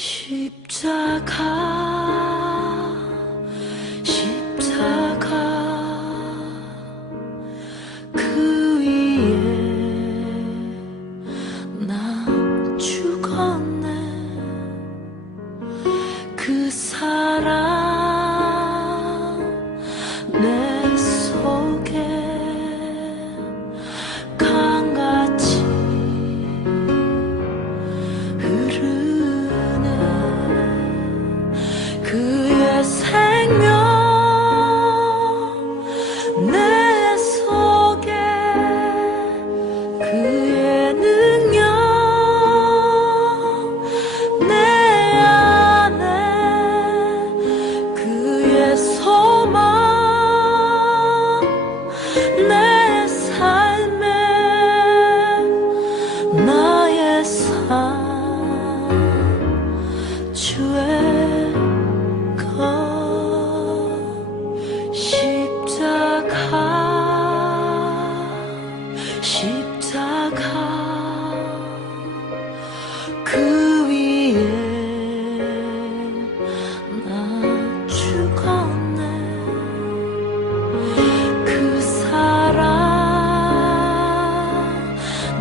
십자가 그 위에 나 죽었네. 그 사랑 내 속에 강같이 흐르네. 그의 생명 내 속에, 그의 능력 내 안에, 그의 소망 내 삶에, 나의 삶 주의 십자가 그 위에 나 죽었네. 그 사랑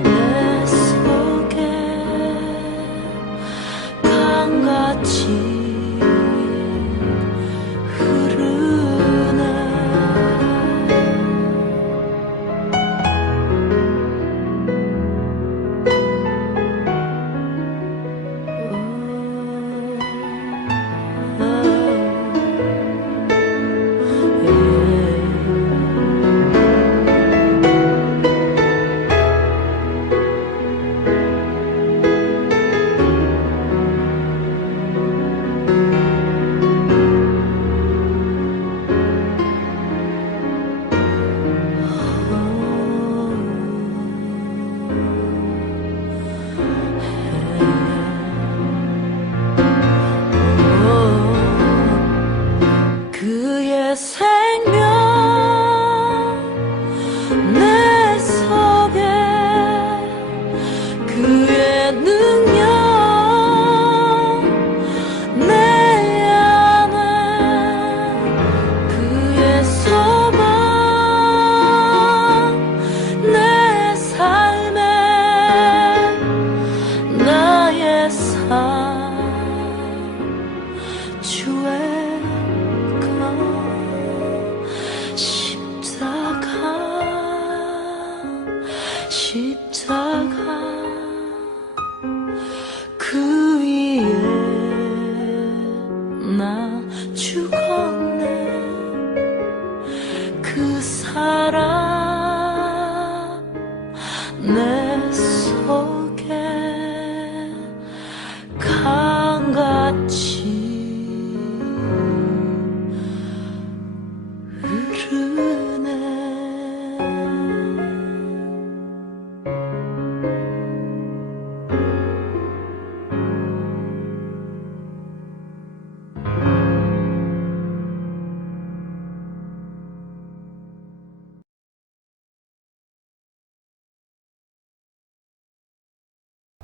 내 속에 강같이 그의 생명 내 속에, 그의 능력 내 안에, 그의 소망 내 삶에, 나의 삶 주의 십자가 그 위에 나 죽었네. 그 사랑 내 속에 강같이 흐르네.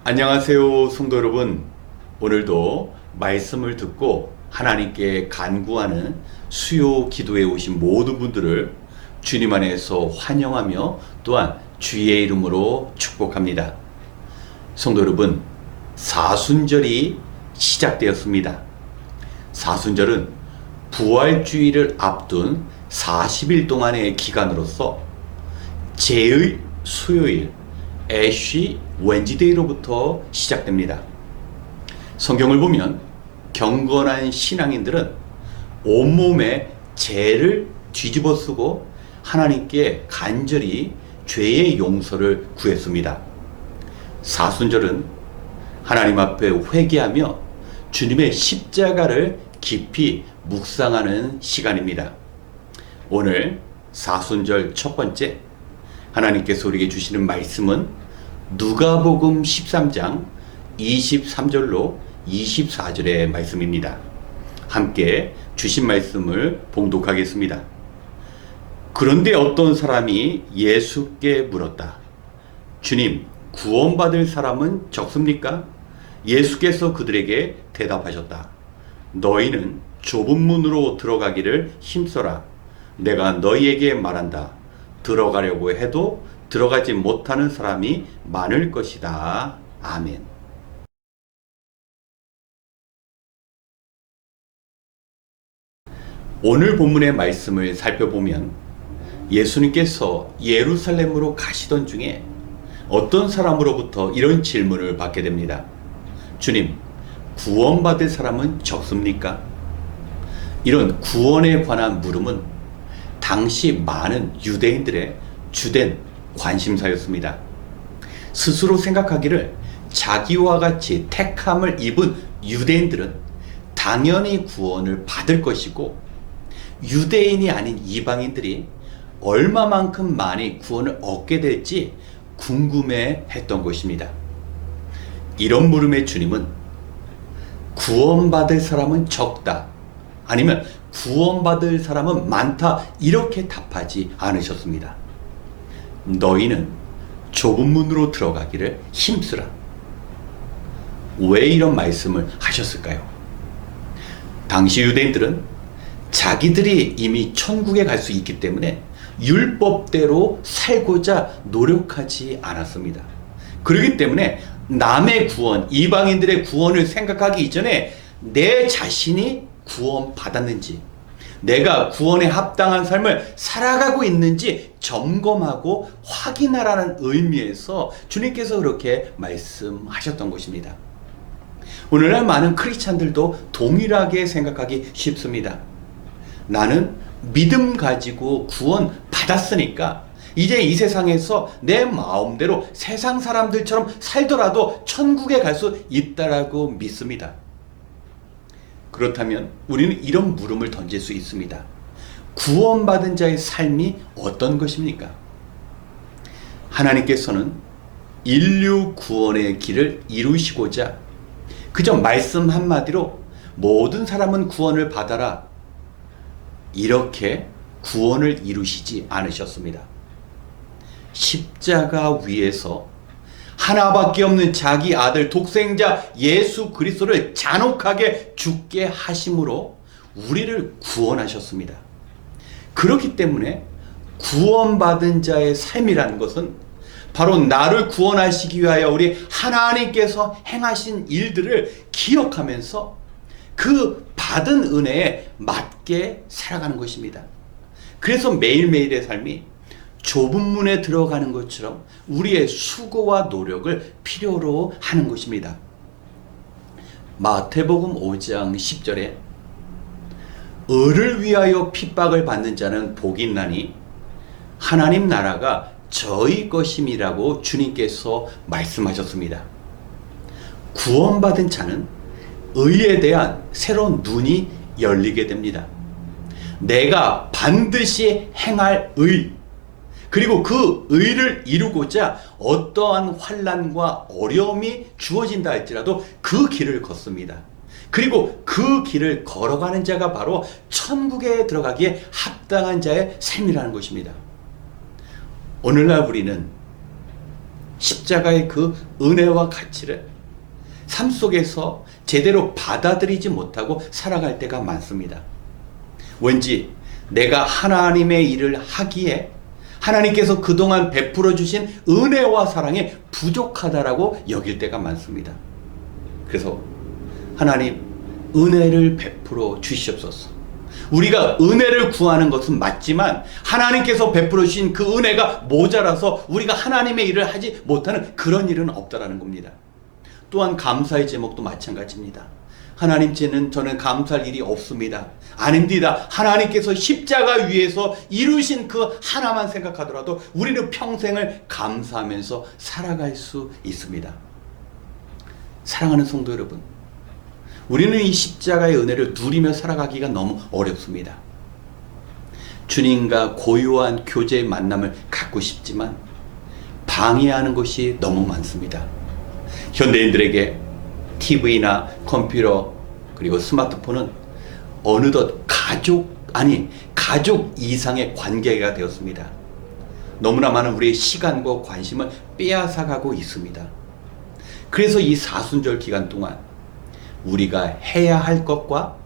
안녕하세요, 성도 여러분. 오늘도 말씀을 듣고 하나님께 간구하는 수요 기도에 오신 모든 분들을 주님 안에서 환영하며 또한 주의 이름으로 축복합니다. 성도 여러분, 사순절이 시작되었습니다. 사순절은 부활주의를 앞둔 40일 동안의 기간으로서 제의 수요일, 애쉬 웬즈데이로부터 시작됩니다. 성경을 보면 경건한 신앙인들은 온몸에 죄를 뒤집어 쓰고 하나님께 간절히 죄의 용서를 구했습니다. 사순절은 하나님 앞에 회개하며 주님의 십자가를 깊이 묵상하는 시간입니다. 오늘 사순절 첫 번째 하나님께서 우리에게 주시는 말씀은 누가복음 13장 23절로 24절의 말씀입니다. 함께 주신 말씀을 봉독하겠습니다. 그런데 어떤 사람이 예수께 물었다. 주님, 구원받을 사람은 적습니까? 예수께서 그들에게 대답하셨다. 너희는 좁은 문으로 들어가기를 힘써라. 내가 너희에게 말한다. 들어가려고 해도 들어가지 못하는 사람이 많을 것이다. 아멘. 오늘 본문의 말씀을 살펴보면 예수님께서 예루살렘으로 가시던 중에 어떤 사람으로부터 이런 질문을 받게 됩니다. 주님, 구원받을 사람은 적습니까? 이런 구원에 관한 물음은 당시 많은 유대인들의 주된 관심사였습니다. 스스로 생각하기를 자기와 같이 택함을 입은 유대인들은 당연히 구원을 받을 것이고, 유대인이 아닌 이방인들이 얼마만큼 많이 구원을 얻게 될지 궁금해 했던 것입니다. 이런 물음에 주님은 구원받을 사람은 적다, 아니면 구원받을 사람은 많다, 이렇게 답하지 않으셨습니다. 너희는 좁은 문으로 들어가기를 힘쓰라. 왜 이런 말씀을 하셨을까요? 당시 유대인들은 자기들이 이미 천국에 갈 수 있기 때문에 율법대로 살고자 노력하지 않았습니다. 그렇기 때문에 남의 구원, 이방인들의 구원을 생각하기 이전에 내 자신이 구원받았는지, 내가 구원에 합당한 삶을 살아가고 있는지 점검하고 확인하라는 의미에서 주님께서 그렇게 말씀하셨던 것입니다. 오늘날 많은 크리스찬들도 동일하게 생각하기 쉽습니다. 나는 믿음 가지고 구원 받았으니까 이제 이 세상에서 내 마음대로 세상 사람들처럼 살더라도 천국에 갈 수 있다라고 믿습니다. 그렇다면 우리는 이런 물음을 던질 수 있습니다. 구원받은 자의 삶이 어떤 것입니까? 하나님께서는 인류 구원의 길을 이루시고자 그저 말씀 한마디로 모든 사람은 구원을 받아라, 이렇게 구원을 이루시지 않으셨습니다. 십자가 위에서 하나밖에 없는 자기 아들 독생자 예수 그리스도를 잔혹하게 죽게 하심으로 우리를 구원하셨습니다. 그렇기 때문에 구원받은 자의 삶이라는 것은 바로 나를 구원하시기 위하여 우리 하나님께서 행하신 일들을 기억하면서 그 받은 은혜에 맞게 살아가는 것입니다. 그래서 매일매일의 삶이 좁은 문에 들어가는 것처럼 우리의 수고와 노력을 필요로 하는 것입니다. 마태복음 5장 10절에 을을 위하여 핍박을 받는 자는 복이 있나니 하나님 나라가 저희 것임이라고 주님께서 말씀하셨습니다. 구원받은 자는 의에 대한 새로운 눈이 열리게 됩니다. 내가 반드시 행할 의, 그리고 그 의를 이루고자 어떠한 환난과 어려움이 주어진다 할지라도 그 길을 걷습니다. 그리고 그 길을 걸어가는 자가 바로 천국에 들어가기에 합당한 자의 삶이라는 것입니다. 오늘날 우리는 십자가의 그 은혜와 가치를 삶 속에서 제대로 받아들이지 못하고 살아갈 때가 많습니다. 왠지 내가 하나님의 일을 하기에 하나님께서 그동안 베풀어 주신 은혜와 사랑이 부족하다라고 여길 때가 많습니다. 그래서 하나님, 은혜를 베풀어 주시옵소서. 우리가 은혜를 구하는 것은 맞지만 하나님께서 베풀어 주신 그 은혜가 모자라서 우리가 하나님의 일을 하지 못하는 그런 일은 없다라는 겁니다. 또한 감사의 제목도 마찬가지입니다. 하나님, 저는 감사할 일이 없습니다. 아닙니다. 하나님께서 십자가 위에서 이루신 그 하나만 생각하더라도 우리는 평생을 감사하면서 살아갈 수 있습니다. 사랑하는 성도 여러분, 우리는 이 십자가의 은혜를 누리며 살아가기가 너무 어렵습니다. 주님과 고요한 교제의 만남을 갖고 싶지만 방해하는 것이 너무 많습니다. 현대인들에게 TV나 컴퓨터 그리고 스마트폰은 어느덧 가족 이상의 관계가 되었습니다. 너무나 많은 우리의 시간과 관심을 빼앗아가고 있습니다. 그래서 이 사순절 기간 동안 우리가 해야 할 것과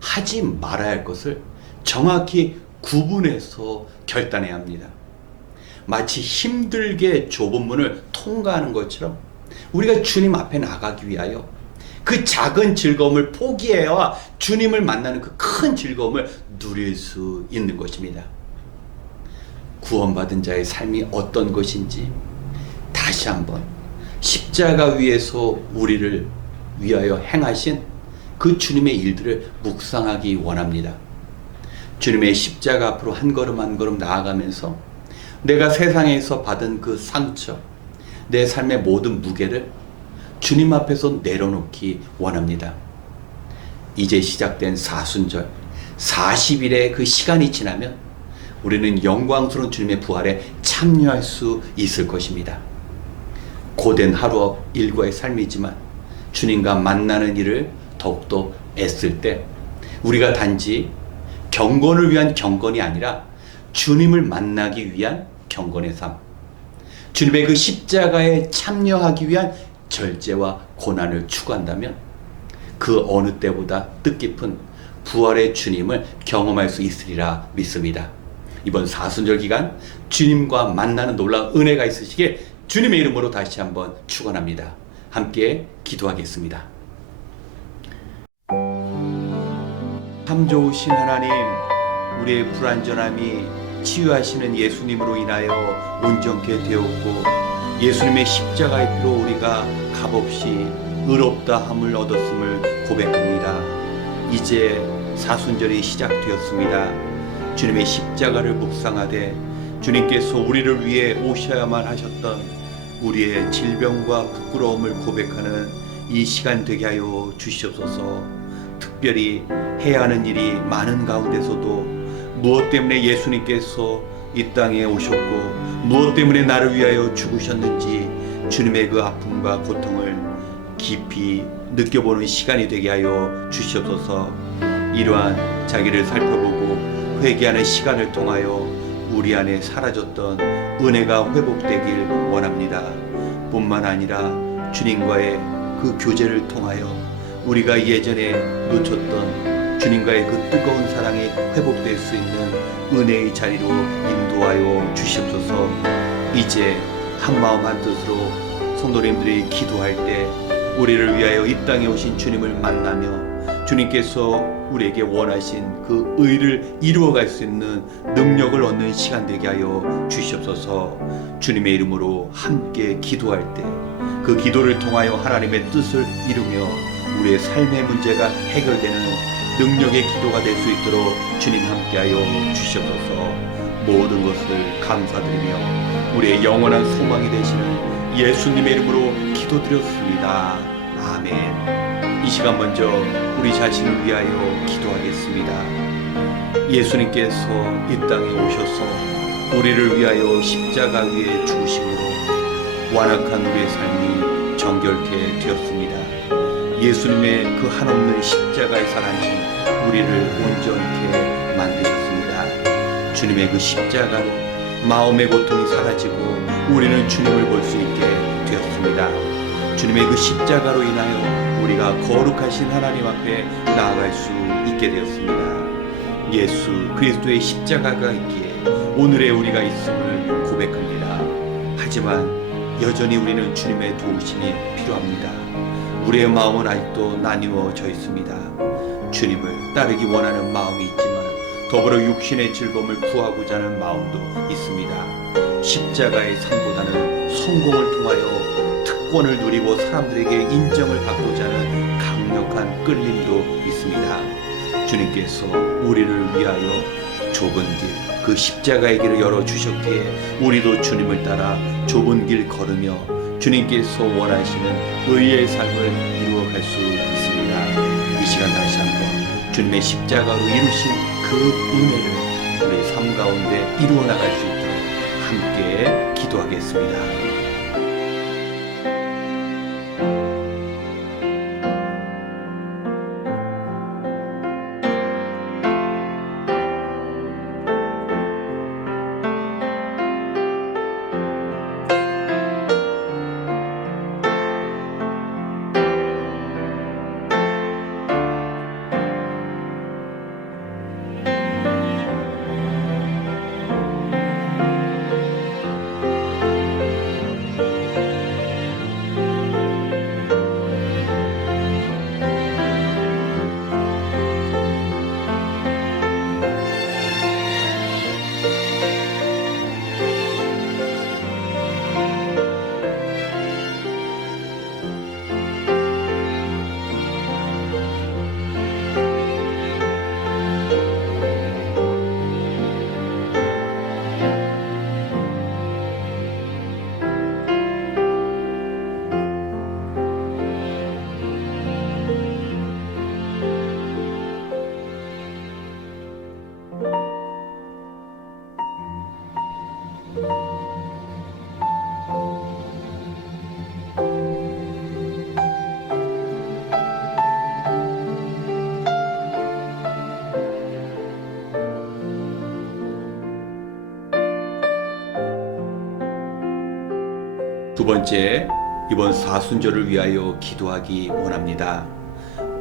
하지 말아야 할 것을 정확히 구분해서 결단해야 합니다. 마치 힘들게 좁은 문을 통과하는 것처럼 우리가 주님 앞에 나가기 위하여 그 작은 즐거움을 포기해야 주님을 만나는 그 큰 즐거움을 누릴 수 있는 것입니다. 구원받은 자의 삶이 어떤 것인지 다시 한번 십자가 위에서 우리를 위하여 행하신 그 주님의 일들을 묵상하기 원합니다. 주님의 십자가 앞으로 한 걸음 한 걸음 나아가면서 내가 세상에서 받은 그 상처, 내 삶의 모든 무게를 주님 앞에서 내려놓기 원합니다. 이제 시작된 사순절 40일의 그 시간이 지나면 우리는 영광스러운 주님의 부활에 참여할 수 있을 것입니다. 고된 하루 일과의 삶이지만 주님과 만나는 일을 더욱더 애쓸 때 우리가 단지 경건을 위한 경건이 아니라 주님을 만나기 위한 경건의 삶, 주님의 그 십자가에 참여하기 위한 절제와 고난을 추구한다면 그 어느 때보다 뜻깊은 부활의 주님을 경험할 수 있으리라 믿습니다. 이번 사순절 기간 주님과 만나는 놀라운 은혜가 있으시길 주님의 이름으로 다시 한번 축원합니다. 함께 기도하겠습니다. 참 좋으신 하나님, 우리의 불완전함이 치유하시는 예수님으로 인하여 온전케 되었고 예수님의 십자가의 피로 우리가 값없이 의롭다 함을 얻었음을 고백합니다. 이제 사순절이 시작되었습니다. 주님의 십자가를 묵상하되 주님께서 우리를 위해 오셔야만 하셨던 우리의 질병과 부끄러움을 고백하는 이 시간 되게 하여 주시옵소서. 특별히 해야 하는 일이 많은 가운데서도 무엇 때문에 예수님께서 이 땅에 오셨고 무엇 때문에 나를 위하여 죽으셨는지 주님의 그 아픔과 고통을 깊이 느껴보는 시간이 되게 하여 주시옵소서. 이러한 자기를 살펴보고 회개하는 시간을 통하여 우리 안에 사라졌던 은혜가 회복되길 원합니다. 뿐만 아니라 주님과의 그 교제를 통하여 우리가 예전에 놓쳤던 주님과의 그 뜨거운 사랑이 회복될 수 있는 은혜의 자리로 인도하여 주시옵소서. 이제 한마음 한뜻으로 성도님들이 기도할 때 우리를 위하여 이 땅에 오신 주님을 만나며 주님께서 우리에게 원하신 그 의를 이루어갈 수 있는 능력을 얻는 시간 되게 하여 주시옵소서. 주님의 이름으로 함께 기도할 때 그 기도를 통하여 하나님의 뜻을 이루며 우리의 삶의 문제가 해결되는 능력의 기도가 될 수 있도록 주님 함께하여 주시옵소서. 모든 것을 감사드리며 우리의 영원한 소망이 되시는 예수님의 이름으로 기도드렸습니다. 아멘. 이 시간 먼저 우리 자신을 위하여 기도하겠습니다. 예수님께서 이 땅에 오셔서 우리를 위하여 십자가 위에 죽으심으로 완악한 우리의 삶이 정결케 되었습니다. 예수님의 그 한없는 십자가의 사랑이 우리를 온전케 만드셨습니다. 주님의 그 십자가로 마음의 고통이 사라지고 우리는 주님을 볼 수 있게 되었습니다. 주님의 그 십자가로 인하여 우리가 거룩하신 하나님 앞에 나아갈 수 있게 되었습니다. 예수 그리스도의 십자가가 있기에 오늘의 우리가 있음을 고백합니다. 하지만 여전히 우리는 주님의 도우심이 필요합니다. 우리의 마음은 아직도 나뉘어져 있습니다. 주님을 따르기 원하는 마음이 있지만 더불어 육신의 즐거움을 구하고자 하는 마음도 있습니다. 십자가의 삶보다는 성공을 통하여 특권을 누리고 사람들에게 인정을 받고자 하는 강력한 끌림도 있습니다. 주님께서 우리를 위하여 좁은 길, 그 십자가의 길을 열어주셨기에 우리도 주님을 따라 좁은 길 걸으며 주님께서 원하시는 의의 삶을 이루어갈 수 있습니다. 이 시간 다시 한번 주님의 십자가로 이루신 그 은혜를 우리의 삶 가운데 이루어 나갈 수 있도록 함께 기도하겠습니다. 두 번째, 이번 사순절을 위하여 기도하기 원합니다.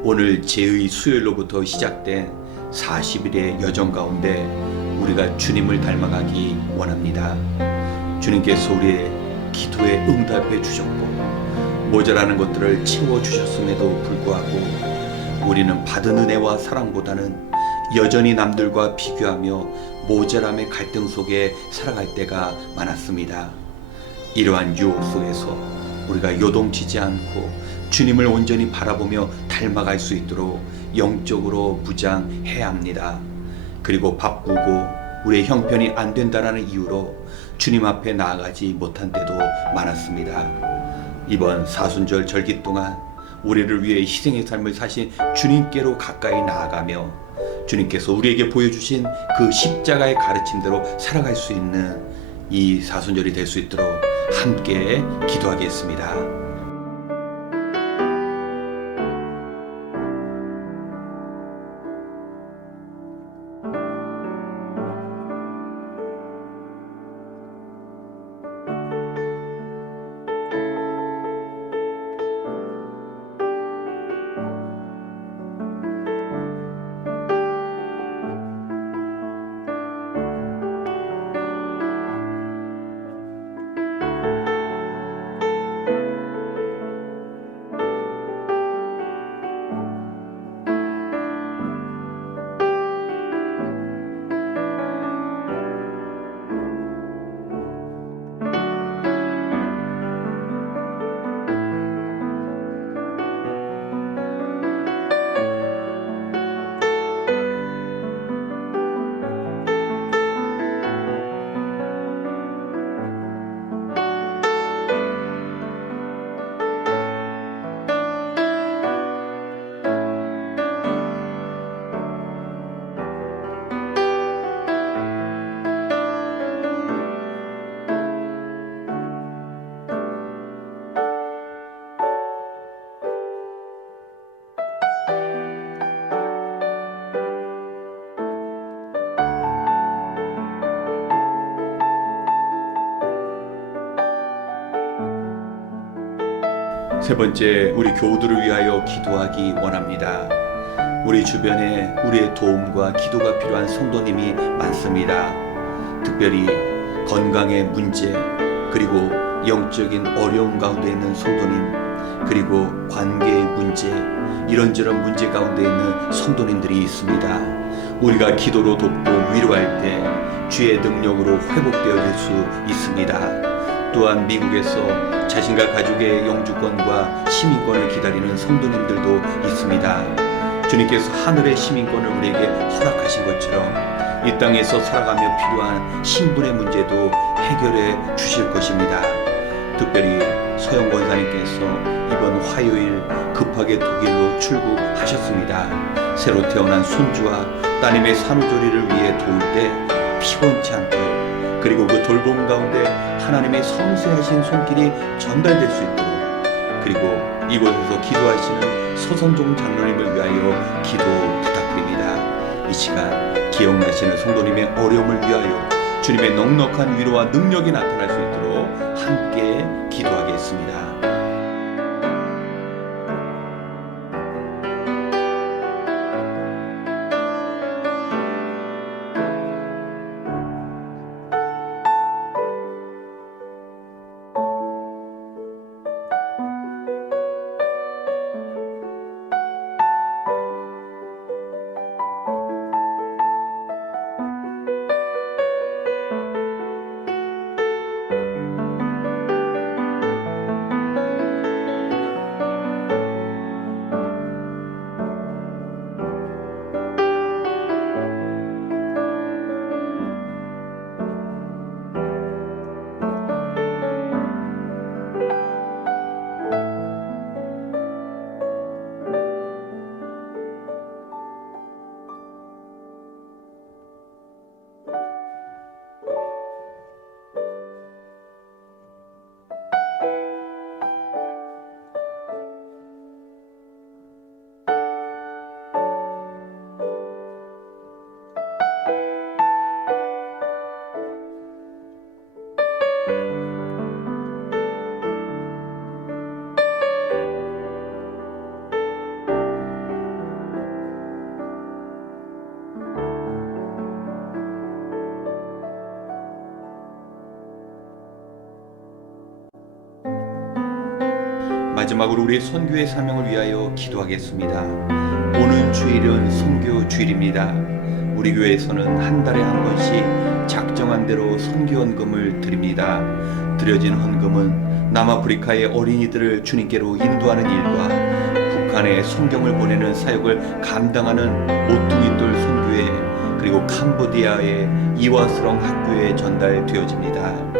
오늘 제의 수요일로부터 시작된 40일의 여정 가운데 우리가 주님을 닮아가기 원합니다. 주님께서 우리의 기도에 응답해 주셨고 모자라는 것들을 채워주셨음에도 불구하고 우리는 받은 은혜와 사랑보다는 여전히 남들과 비교하며 모자람의 갈등 속에 살아갈 때가 많았습니다. 이러한 유혹 속에서 우리가 요동치지 않고 주님을 온전히 바라보며 닮아갈 수 있도록 영적으로 무장해야 합니다. 그리고 바쁘고 우리의 형편이 안 된다는 이유로 주님 앞에 나아가지 못한 때도 많았습니다. 이번 사순절 절기 동안 우리를 위해 희생의 삶을 사신 주님께로 가까이 나아가며 주님께서 우리에게 보여주신 그 십자가의 가르침대로 살아갈 수 있는 이 사순절이 될 수 있도록 함께 기도하겠습니다. 세 번째, 우리 교우들을 위하여 기도하기 원합니다. 우리 주변에 우리의 도움과 기도가 필요한 성도님이 많습니다. 특별히 건강의 문제, 그리고 영적인 어려움 가운데 있는 성도님, 그리고 관계의 문제, 이런저런 문제 가운데 있는 성도님들이 있습니다. 우리가 기도로 돕고 위로할 때 주의 능력으로 회복되어질 수 있습니다. 또한 미국에서 자신과 가족의 영주권과 시민권을 기다리는 성도님들도 있습니다. 주님께서 하늘의 시민권을 우리에게 허락하신 것처럼 이 땅에서 살아가며 필요한 신분의 문제도 해결해 주실 것입니다. 특별히 서영 권사님께서 이번 화요일 급하게 독일로 출국하셨습니다. 새로 태어난 손주와 따님의 산후조리를 위해 도울 때 피곤치 않도록, 그리고 그 돌봄 가운데 하나님의 섬세하신 손길이 전달될 수 있도록, 그리고 이곳에서 기도하시는 서선종 장로님을 위하여 기도 부탁드립니다. 이 시간 기억나시는 성도님의 어려움을 위하여 주님의 넉넉한 위로와 능력이 나타날 수 있도록 함께 기도하겠습니다. 마지막으로 우리 선교의 사명을 위하여 기도하겠습니다. 오는 주일은 선교 주일입니다. 우리 교회에서는 한 달에 한 번씩 작정한 대로 선교 헌금을 드립니다. 드려진 헌금은 남아프리카의 어린이들을 주님께로 인도하는 일과 북한에 성경을 보내는 사역을 감당하는 모퉁이돌 선교회, 그리고 캄보디아의 이와스렁 학교에 전달되어집니다.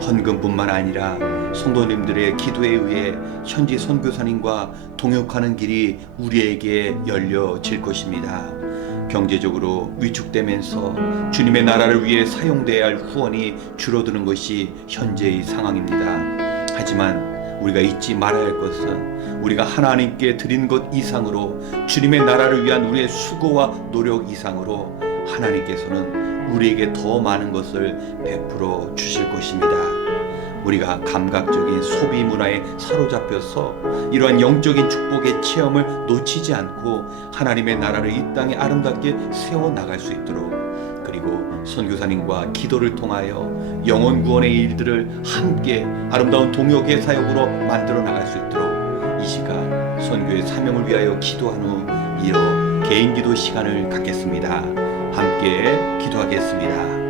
헌금뿐만 아니라 성도님들의 기도에 의해 현지 선교사님과 동역하는 길이 우리에게 열려질 것입니다. 경제적으로 위축되면서 주님의 나라를 위해 사용돼야 할 후원이 줄어드는 것이 현재의 상황입니다. 하지만 우리가 잊지 말아야 할 것은 우리가 하나님께 드린 것 이상으로, 주님의 나라를 위한 우리의 수고와 노력 이상으로 하나님께서는 우리에게 더 많은 것을 베풀어 주실 것입니다. 우리가 감각적인 소비 문화에 사로잡혀서 이러한 영적인 축복의 체험을 놓치지 않고 하나님의 나라를 이 땅에 아름답게 세워나갈 수 있도록, 그리고 선교사님과 기도를 통하여 영혼 구원의 일들을 함께 아름다운 동역의 사역으로 만들어 나갈 수 있도록 이 시간 선교의 사명을 위하여 기도한 후 이어 개인 기도 시간을 갖겠습니다. 함께 기도하겠습니다.